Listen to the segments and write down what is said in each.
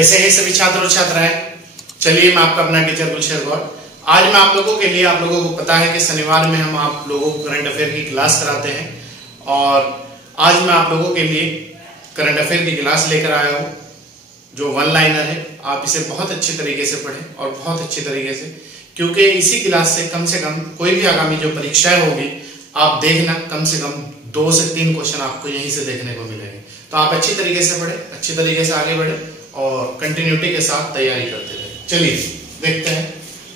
कैसे हैं सभी छात्र और छात्राएं। चलिए मैं आपका अपना टीचर गुलशेर गौर। आज मैं आप लोगों के लिए, आप लोगों को पता है कि शनिवार में हम आप लोगों को करंट अफेयर की क्लास कराते हैं और आज मैं आप लोगों के लिए करंट अफेयर की क्लास लेकर आया हूँ जो वन लाइनर है। आप इसे बहुत अच्छे तरीके से पढ़ें और बहुत अच्छे तरीके से, क्योंकि इसी क्लास से कम कोई भी आगामी जो परीक्षाएं होगी आप देखना, कम से कम 2 से 3 क्वेश्चन आपको यहीं से देखने को मिलेंगे। तो आप अच्छी तरीके से पढ़े, अच्छी तरीके से आगे बढ़े और कंटिन्यूटी के साथ तैयारी करते रहे। चलिए देखते हैं।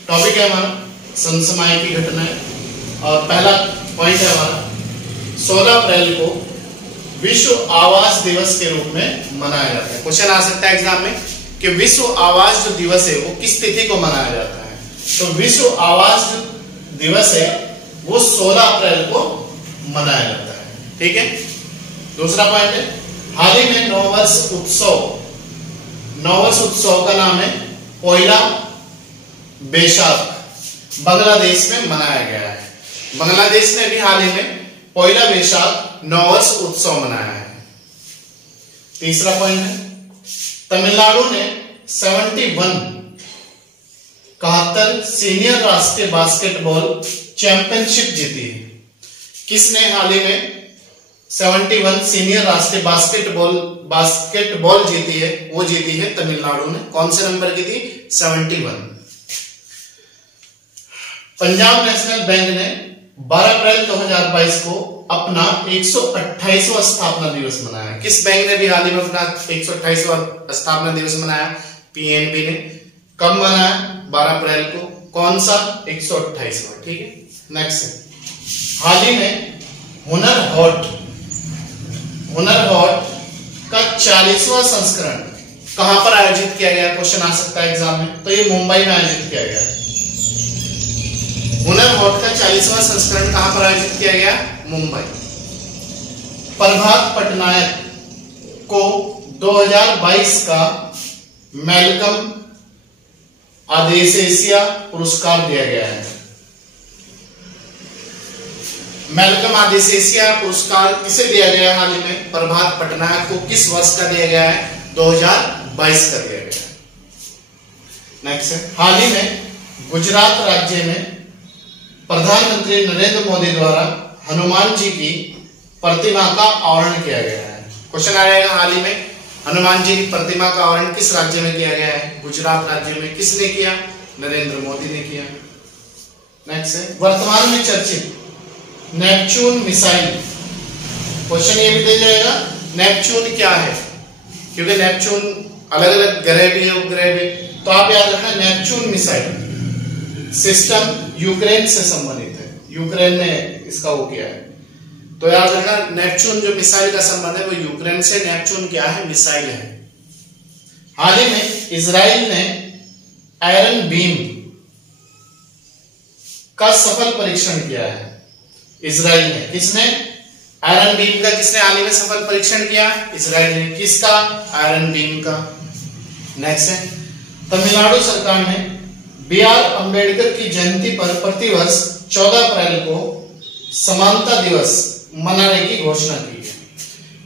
टॉपिक है हमारा समसामयिक घटनाएं और पहला पॉइंट है हमारा 16 अप्रैल को विश्व आवास दिवस के रूप में मनाया जाता है। क्वेश्चन आ सकता है एग्जाम में कि विश्व आवास जो दिवस है वो किस तिथि को मनाया जाता है। तो विश्व आवास जो दिवस है वो 16 अप्रैल को मनाया जाता है। ठीक है। दूसरा पॉइंट है, हाल ही में नववर्ष उत्सव का नाम है पोइला बैसाख, बांग्लादेश में मनाया गया है। बांग्लादेश ने भी हाल ही में पोइला बैसाख नववर्ष उत्सव मनाया है। तीसरा पॉइंट है, तमिलनाडु ने 71 सीनियर राष्ट्रीय बास्केटबॉल चैंपियनशिप जीती है। किसने हाल ही में 71 सीनियर राष्ट्रीय बास्केटबॉल जीती है? वो जीती है तमिलनाडु ने। कौन से नंबर की थी? 71। पंजाब नेशनल बैंक ने 12 अप्रैल 2022 को अपना 128वां स्थापना दिवस मनाया। किस बैंक ने भी हाल ही में अपना 128वां स्थापना दिवस मनाया? पीएनबी ने। कब मनाया? 12 अप्रैल को। कौन सा? 128वां। ठीक है। नेक्स्ट, हाल ही में हुनर हाट का 40वां संस्करण कहां पर आयोजित किया गया? क्वेश्चन आ सकता है एग्जाम में। तो ये मुंबई में आयोजित किया गया। हुनर हाट का 40वां संस्करण कहां पर आयोजित किया गया? मुंबई। प्रभात पटनायक को 2022 का मैल्कम आदेसेसिया पुरस्कार दिया गया है। मैल्कम आदेसेसिया पुरस्कार किसे दिया गया? हाल ही में प्रभात पटनायक को किस वर्ष का दिया गया है? 2022 का दिया गया है। नेक्स्ट है, हाल ही में गुजरात राज्य में प्रधानमंत्री नरेंद्र मोदी द्वारा हनुमान जी की प्रतिमा का आवरण किया गया है। क्वेश्चन आ जाएगा, हाल ही में हनुमान जी की प्रतिमा का आवरण किस राज्य में किया गया है? गुजरात राज्य में। किसने किया? नरेंद्र मोदी ने किया। नेक्स्ट है, वर्तमान में चर्चित नेपच्यून मिसाइल। क्वेश्चन ये भी दे जाएगा, नेपच्यून क्या है? क्योंकि नेपच्यून अलग अलग ग्रह भी है, उपग्रह भी। तो आप याद रखना, नेपच्यून मिसाइल सिस्टम यूक्रेन से संबंधित है। यूक्रेन ने इसका वो किया है। तो याद रखना, नेपच्यून जो मिसाइल का संबंध है वो यूक्रेन से। नेपच्यून क्या है? मिसाइल है। हाल ही में इजराइल ने आयरन बीम का सफल परीक्षण किया है। इजराइल ने। किसने? आयरन बीम का किसने हाल ही में सफल परीक्षण किया? इजराइल ने। किसका? आयरन बीम का। नेक्स्ट है, तमिलनाडु सरकार ने B.R. अम्बेडकर की जयंती पर प्रतिवर्ष 14 अप्रैल को समानता दिवस मनाने की घोषणा की है।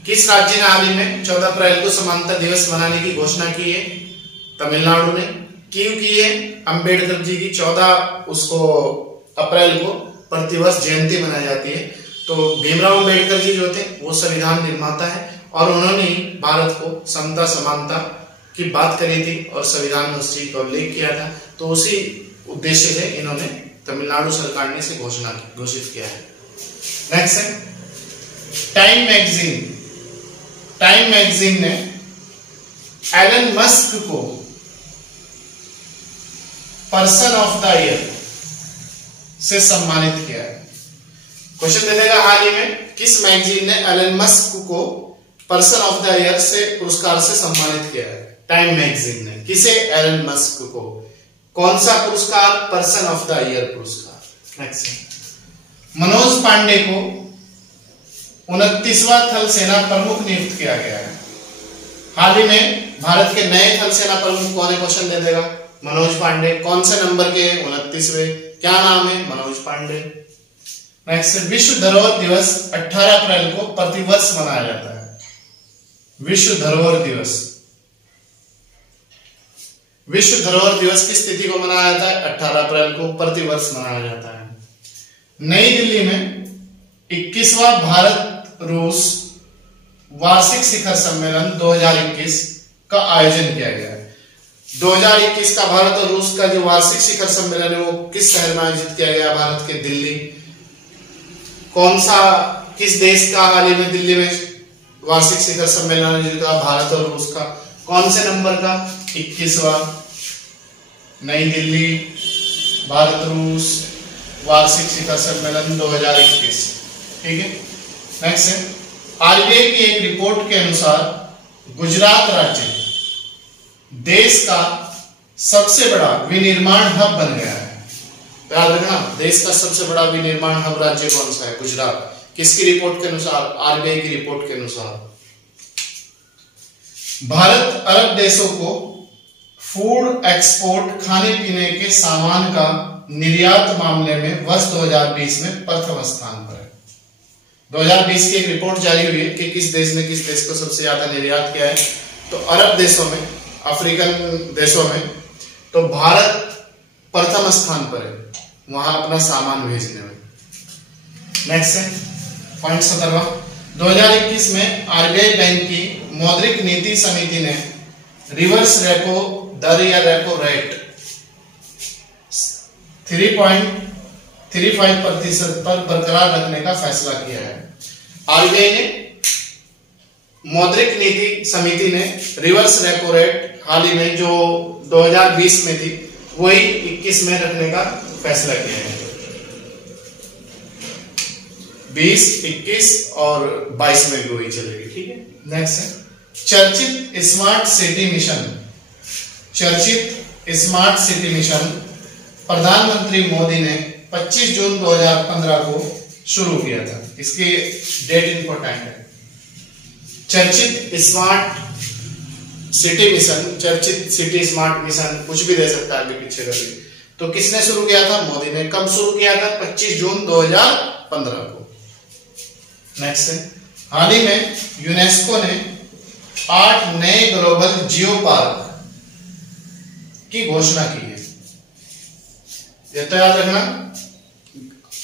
किस राज्य ने हाल ही में 14 अप्रैल को समानता दिवस मनाने की घोषणा की है? तमिलनाडु ने। क्यों की है? अम्बेडकर जी की 14 अप्रैल को प्रतिवर्ष जयंती मनाई जाती है। तो भीमराव अम्बेडकर जी जो थे वो संविधान निर्माता है और उन्होंने भारत को समता समानता की बात करी थी और संविधान में उस चीज का उल्लेख किया था। तो उसी उद्देश्य से इन्होंने, तमिलनाडु सरकार ने इसे घोषित किया है। नेक्स्ट है, टाइम मैगजीन ने एलन मस्क को पर्सन ऑफ द ईयर से सम्मानित किया है। क्वेश्चन दे देगा, हाल ही में किस मैगजीन ने एलन मस्क को पर्सन ऑफ द ईयर से पुरस्कार से सम्मानित किया है? टाइम मैगजीन ने। किसे? एलन मस्क को। कौन सा पुरस्कार? पर्सन ऑफ द ईयर पुरस्कार। नेक्स्ट, मनोज पांडे को 29वां थल सेना प्रमुख नियुक्त किया गया है। हाल ही में भारत के नए थल सेना प्रमुख कौन है? क्वेश्चन दे देगा, मनोज पांडे। कौन से नंबर के? 29वें। क्या नाम है? मनोज पांडे। नेक्स्ट, विश्व धरोहर दिवस 18 अप्रैल को प्रतिवर्ष मनाया जाता है। विश्व धरोहर दिवस विश्व धरोहर दिवस किस तिथि को मनाया जाता है? 18 अप्रैल को प्रतिवर्ष मनाया जाता है। नई दिल्ली में 21वां भारत रूस वार्षिक शिखर सम्मेलन 2021 का आयोजन किया गया है। 2021 का भारत और रूस का जो वार्षिक शिखर सम्मेलन है वो किस शहर में आयोजित किया गया? भारत के दिल्ली। कौन सा, किस देश का हाल ही में दिल्ली में वार्षिक शिखर सम्मेलन आयोजित हुआ? भारत और रूस का। कौन से नंबर का? 21वां। नई दिल्ली, भारत रूस वार्षिक शिखर सम्मेलन 2021। ठीक है। नेक्स्ट है, आरबीआई की एक रिपोर्ट के अनुसार गुजरात राज्य देश का सबसे बड़ा विनिर्माण हब बन गया है। याद रखना, देश का सबसे बड़ा विनिर्माण हब राज्य कौन सा है? गुजरात। किसकी रिपोर्ट के अनुसार? आरबीआई की रिपोर्ट के अनुसार। भारत अरब देशों को फूड एक्सपोर्ट, खाने पीने के सामान का निर्यात मामले में वर्ष 2020 में प्रथम स्थान पर है। 2020 की एक रिपोर्ट जारी हुई है कि किस देश ने किस देश को सबसे ज्यादा निर्यात किया है। तो अरब देशों में, अफ्रीकन देशों में, तो भारत प्रथम स्थान पर है वहां अपना सामान भेजने में। नेक्स्ट है पॉइंट 17वां, 2021 में आरबीआई बैंक की मौद्रिक नीति समिति ने रिवर्स रेपो दर या रेपो रेट 3.35% पर बरकरार रखने का फैसला किया है। आरबीआई ने, मौद्रिक नीति समिति ने रिवर्स रेपो रेट हाल ही में जो 2020 में थी वही 21 में रखने का फैसला किया है। 20, 21 और 22 में भी वही चलेगी। ठीक है। नेक्स्ट है, चर्चित स्मार्ट सिटी मिशन। चर्चित स्मार्ट सिटी मिशन प्रधानमंत्री मोदी ने 25 जून 2015 को शुरू किया था। इसकी डेट इंपॉर्टेंट है। चर्चित स्मार्ट सिटी मिशन, चर्चित सिटी स्मार्ट मिशन, कुछ भी दे सकता है आगे पीछे करके। तो किसने शुरू किया था? मोदी ने। कब शुरू किया था? 25 जून 2015 को। नेक्स्ट है, हाल ही में यूनेस्को ने 8 नए ग्लोबल जियो पार्क की घोषणा की है। ये तो याद रखना,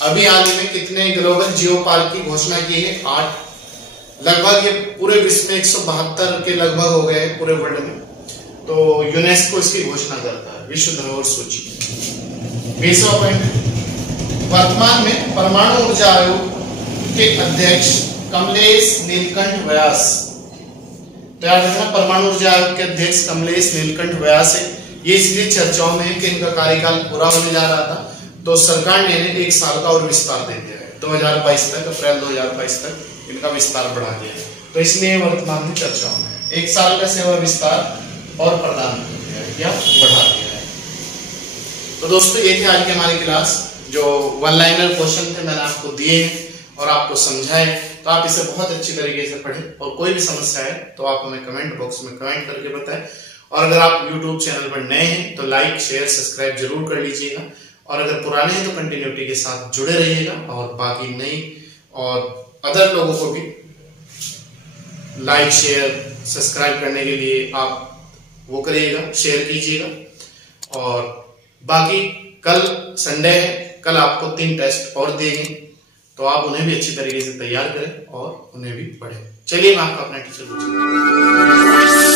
अभी हाल ही में कितने ग्लोबल जियो पार्क की घोषणा की है? 8। लगभग ये पूरे विश्व में 172 के लगभग हो गए पूरे वर्ल्ड में। तो यूनेस्को इसकी घोषणा करता है, विश्व धरोहर सूची। 20वां पॉइंट, वर्तमान में परमाणु ऊर्जा आयोग के अध्यक्ष कमलेश नीलकंठ व्यास। तो याद रखना, परमाणु ऊर्जा आयोग के अध्यक्ष कमलेश नीलकंठ व्यास है। ये इसलिए चर्चाओं में है कि इनका कार्यकाल पूरा होने जा रहा था, तो सरकार ने इन्हें 1 साल का और विस्तार दे दिया है। 2022 तक, अप्रैल 2022 तक इनका विस्तार बढ़ा दिया है। तो इसलिए वर्तमान में चर्चाओं में 1 साल का सेवा विस्तार और प्रदान कर दिया है या बढ़ा दिया है। तो दोस्तों, ये थे आज की हमारी क्लास। जो 1 लाइनर क्वेश्चन थे मैंने आपको दिए और आपको समझाए, तो आप इसे बहुत अच्छी तरीके से पढ़ें। और कोई भी समस्या है तो आप हमें कमेंट बॉक्स में कमेंट करके बताएं। और अगर आप YouTube चैनल पर नए हैं तो लाइक, शेयर, सब्सक्राइब जरूर कर लीजिएगा। और अगर पुराने हैं तो कंटिन्यूटी के साथ जुड़े रहिएगा। और बाकी नई और अदर लोगों को भी लाइक, शेयर, सब्सक्राइब करने के लिए आप वो करिएगा, शेयर कीजिएगा। और बाकी कल संडे है, कल आपको 3 टेस्ट और देंगे, तो आप उन्हें भी अच्छी तरीके से तैयार करें और उन्हें भी पढ़ें। चलिए मैं आपका अपना टीचर पूछूंगा।